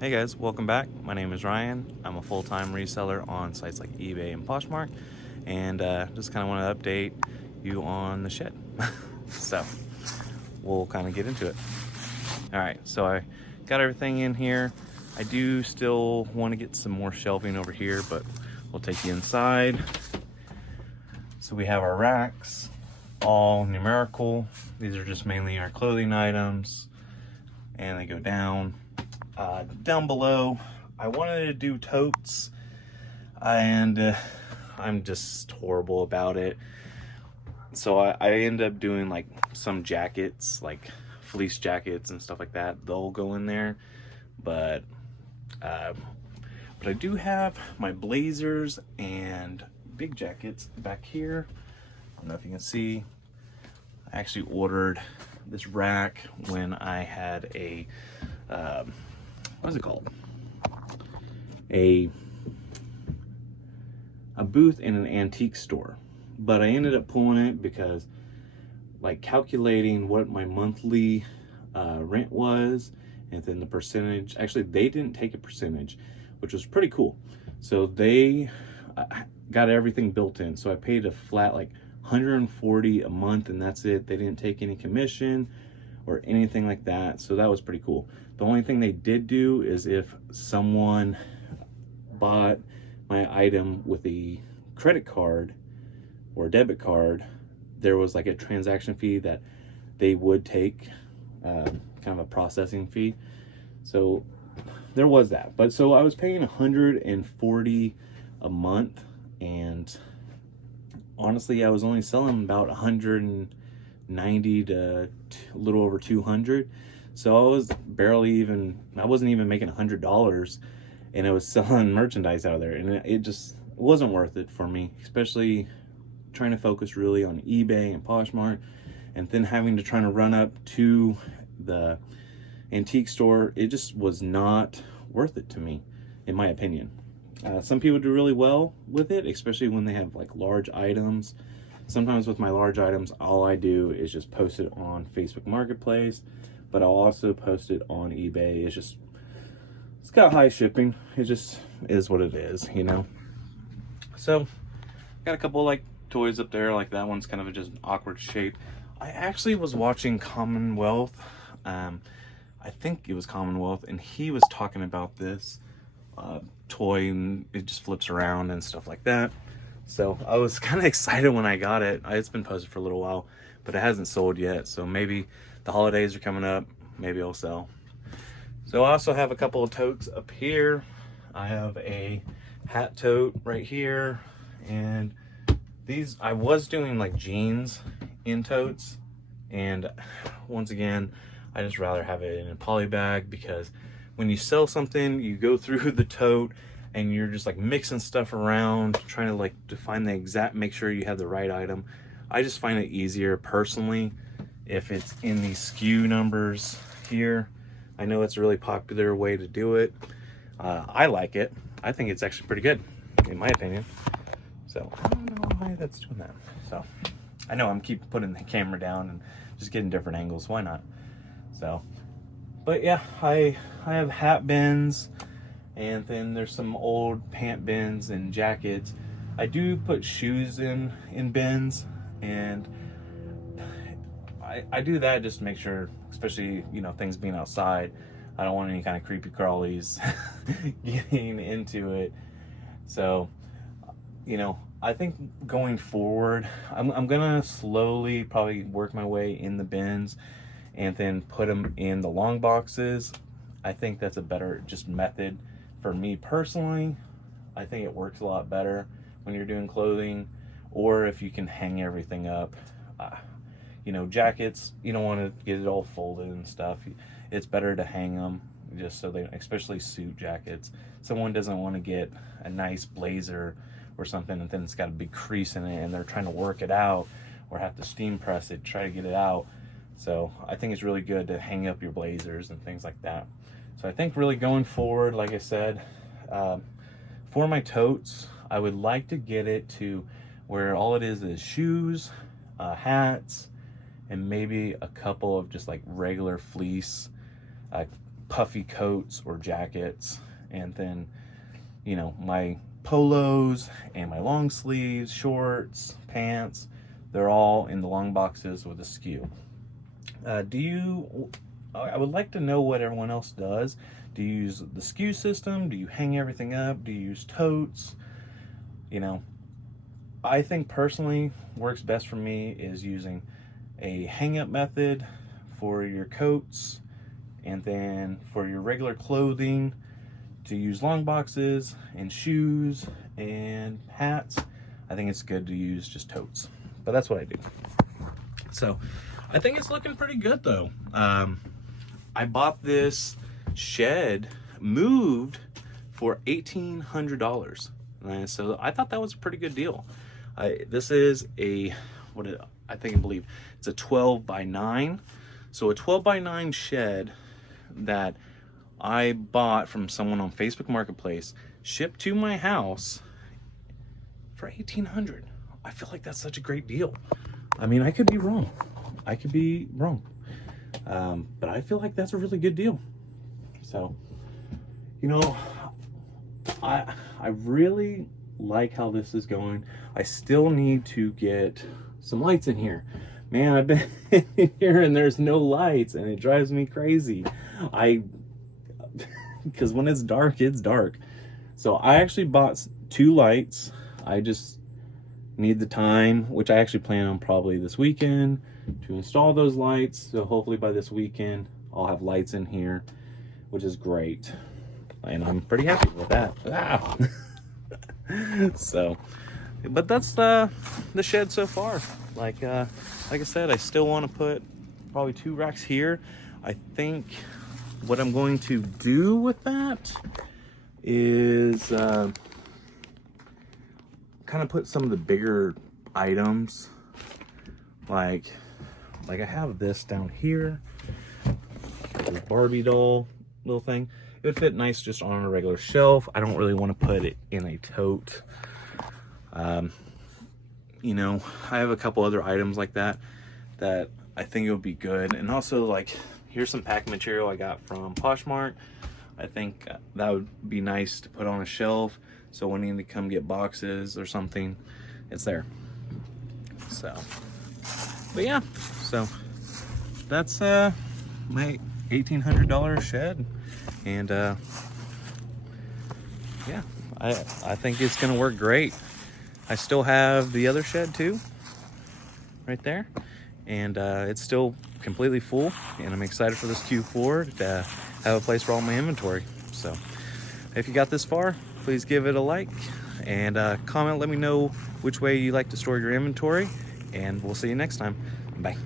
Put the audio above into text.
Hey guys, welcome back. My name is Ryan. I'm a full-time reseller on sites like eBay and Poshmark, and just kind of want to update you on the shed. So we'll kind of get into it. All right, so I got everything in here. I do still want to get some more shelving over here, but we'll take you inside. So we have our racks, all numerical. These are just mainly our clothing items, and they go down. Down below, I wanted to do totes, and I'm just horrible about it. So I end up doing like some jackets, like fleece jackets and stuff like that. They'll go in there, but uh, I do have my blazers and big jackets back here. I don't know if you can see. I actually ordered this rack when I had a what's it called? A booth in an antique store. But I ended up pulling it because, like, calculating what my monthly rent was, and then the percentage. Actually, they didn't take a percentage, which was pretty cool. So they got everything built in. So I paid a flat like 140 a month, and that's it. They didn't take any commission or anything like that. So that was pretty cool. The only thing they did do is if someone bought my item with a credit card or debit card, there was like a transaction fee that they would take, kind of a processing fee. So there was that. But so I was paying 140 a month, and honestly, I was only selling about 190 to a little over 200. So I wasn't even making $100, and I was selling merchandise out of there, and it just wasn't worth it for me, especially trying to focus really on eBay and Poshmark, and then having to try to run up to the antique store. It just was not worth it to me, in my opinion. Some people do really well with it, especially when they have like large items. Sometimes with my large items, all I do is just post it on Facebook Marketplace, but I'll also post it on eBay. It's got high shipping. It just is what it is, you know? So got a couple like toys up there, like that one's kind of just an awkward shape. I actually was watching Commonwealth. I think it was Commonwealth, and he was talking about this toy, and it just flips around and stuff like that. So I was kind of excited when I got it. It's been posted for a little while, but it hasn't sold yet. So maybe the holidays are coming up. Maybe I'll sell. So I also have a couple of totes up here. I have a hat tote right here, and these, I was doing like jeans in totes, and once again, I just rather have it in a poly bag, because when you sell something, you go through the tote and you're just like mixing stuff around, trying to like define the exact, make sure you have the right item. I just find it easier personally if it's in these SKU numbers here. I know it's a really popular way to do it. I like it. I think it's actually pretty good, in my opinion. So I don't know why that's doing that. So I know I'm keep putting the camera down and just getting different angles. Why not? So, but yeah, I have hat bins, and then there's some old pant bins and jackets. I do put shoes in bins, and I do that just to make sure, especially, you know, things being outside, I don't want any kind of creepy crawlies getting into it. So, you know, I think going forward, I'm gonna slowly probably work my way in the bins and then put them in the long boxes. I think that's a better just method for me personally. I think it works a lot better when you're doing clothing, or if you can hang everything up. You know, jackets, you don't want to get it all folded and stuff. It's better to hang them, just so they, especially suit jackets. Someone doesn't want to get a nice blazer or something, and then it's got a big crease in it, and they're trying to work it out or have to steam press it, try to get it out. So I think it's really good to hang up your blazers and things like that. So I think really going forward, like I said, for my totes, I would like to get it to where all it is shoes, hats, and maybe a couple of just like regular fleece puffy coats or jackets, and then, you know, my polos and my long sleeves, shorts, pants, they're all in the long boxes with a skew. I would like to know what everyone else does. Do you use the skew system? Do you hang everything up? Do you use totes? You know, I think personally works best for me is using a hang up method for your coats, and then for your regular clothing to use long boxes, and shoes and hats, I think it's good to use just totes. But that's what I do. So I think it's looking pretty good though. I bought this shed moved for $1,800. And so I thought that was a pretty good deal. This is I believe it's a 12 by 9. So a 12 by 9 shed that I bought from someone on Facebook Marketplace, shipped to my house for $1,800. I feel like that's such a great deal. I mean, I could be wrong. But I feel like that's a really good deal. So, you know, I really like how this is going. I still need to get some lights in here. Man, I've been in here and there's no lights, and it drives me crazy. Because when it's dark, it's dark. So I actually bought 2 lights. I just need the time, which I actually plan on probably this weekend, to install those lights. So hopefully by this weekend I'll have lights in here, which is great, and I'm pretty happy with that. So, but that's the shed so far. Like I said, I still want to put probably 2 racks here. I think what I'm going to do with that is kind of put some of the bigger items, like I have this down here, this Barbie doll little thing. It would fit nice just on a regular shelf. I don't really want to put it in a tote. You know, I have a couple other items like that I think it would be good. And also, like, here's some pack material I got from Poshmark. I think that would be nice to put on a shelf, so when you need to come get boxes or something, it's there. So, but yeah, so that's my $1,800 shed, and yeah, I think it's gonna work great. I still have the other shed too, right there, and it's still completely full, and I'm excited for this Q4 to have a place for all my inventory. So if you got this far, please give it a like and comment. Let me know which way you like to store your inventory, and we'll see you next time. Bye.